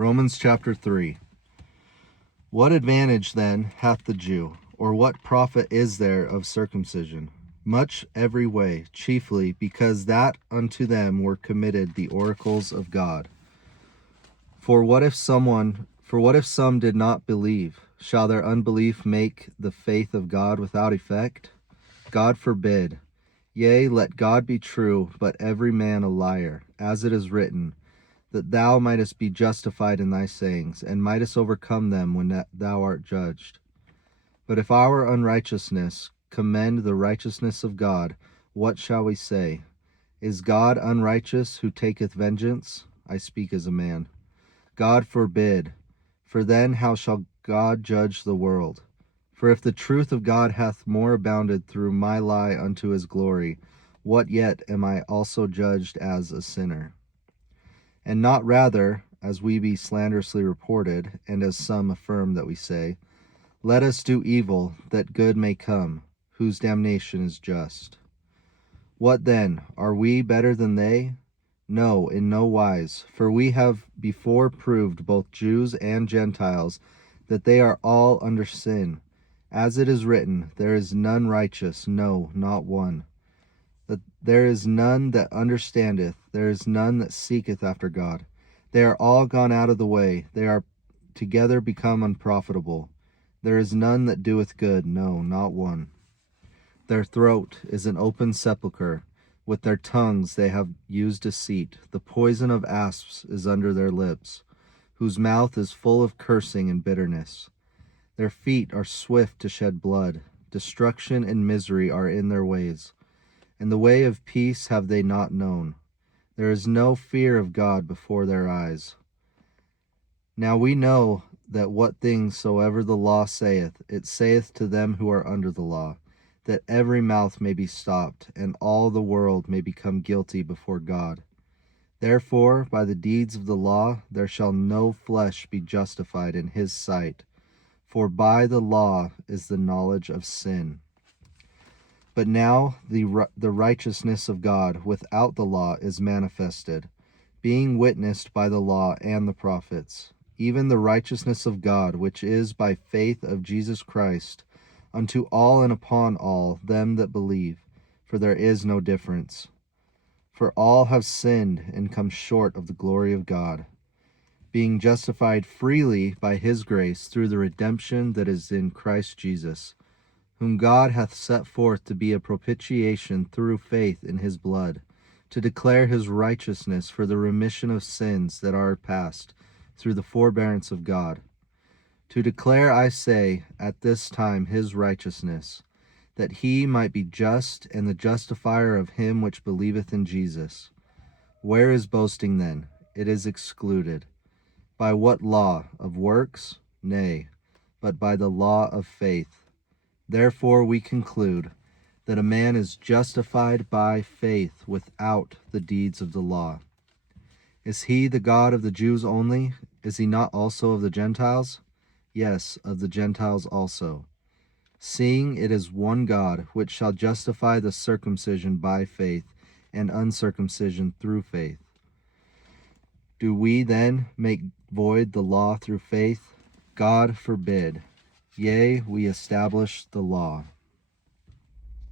Romans chapter 3. What advantage then hath the Jew, or what profit is there of circumcision? Much every way, chiefly because that unto them were committed the oracles of God. For what if some did not believe? Shall their unbelief make the faith of God without effect? God forbid. Yea, let God be true, but every man a liar, as it is written, that thou mightest be justified in thy sayings, and mightest overcome them when thou art judged. But if our unrighteousness commend the righteousness of God, what shall we say? Is God unrighteous who taketh vengeance? I speak as a man. God forbid. For then how shall God judge the world? For if the truth of God hath more abounded through my lie unto his glory, what yet am I also judged as a sinner? And not rather, as we be slanderously reported, and as some affirm that we say, let us do evil, that good may come, whose damnation is just. What then? Are we better than they? No, in no wise, for we have before proved both Jews and Gentiles that they are all under sin. As it is written, there is none righteous, no, not one. That there is none that understandeth, there is none that seeketh after God. They are all gone out of the way, they are together become unprofitable. There is none that doeth good, no, not one. Their throat is an open sepulchre, with their tongues they have used deceit. The poison of asps is under their lips, whose mouth is full of cursing and bitterness. Their feet are swift to shed blood. Destruction and misery are in their ways, and the way of peace have they not known. There is no fear of God before their eyes. Now we know that what things soever the law saith, it saith to them who are under the law, that every mouth may be stopped, and all the world may become guilty before God. Therefore, by the deeds of the law, there shall no flesh be justified in his sight, for by the law is the knowledge of sin. But now the righteousness of God without the law is manifested, being witnessed by the law and the prophets, even the righteousness of God, which is by faith of Jesus Christ, unto all and upon all them that believe, for there is no difference. For all have sinned and come short of the glory of God, being justified freely by his grace through the redemption that is in Christ Jesus, whom God hath set forth to be a propitiation through faith in his blood, to declare his righteousness for the remission of sins that are past, through the forbearance of God. To declare, I say, at this time his righteousness, that he might be just and the justifier of him which believeth in Jesus. Where is boasting then? It is excluded. By what law? Of works? Nay, but by the law of faith. Therefore we conclude that a man is justified by faith without the deeds of the law. Is he the God of the Jews only? Is he not also of the Gentiles? Yes, of the Gentiles also. Seeing it is one God, which shall justify the circumcision by faith, and uncircumcision through faith. Do we then make void the law through faith? God forbid. Yea, we establish the law.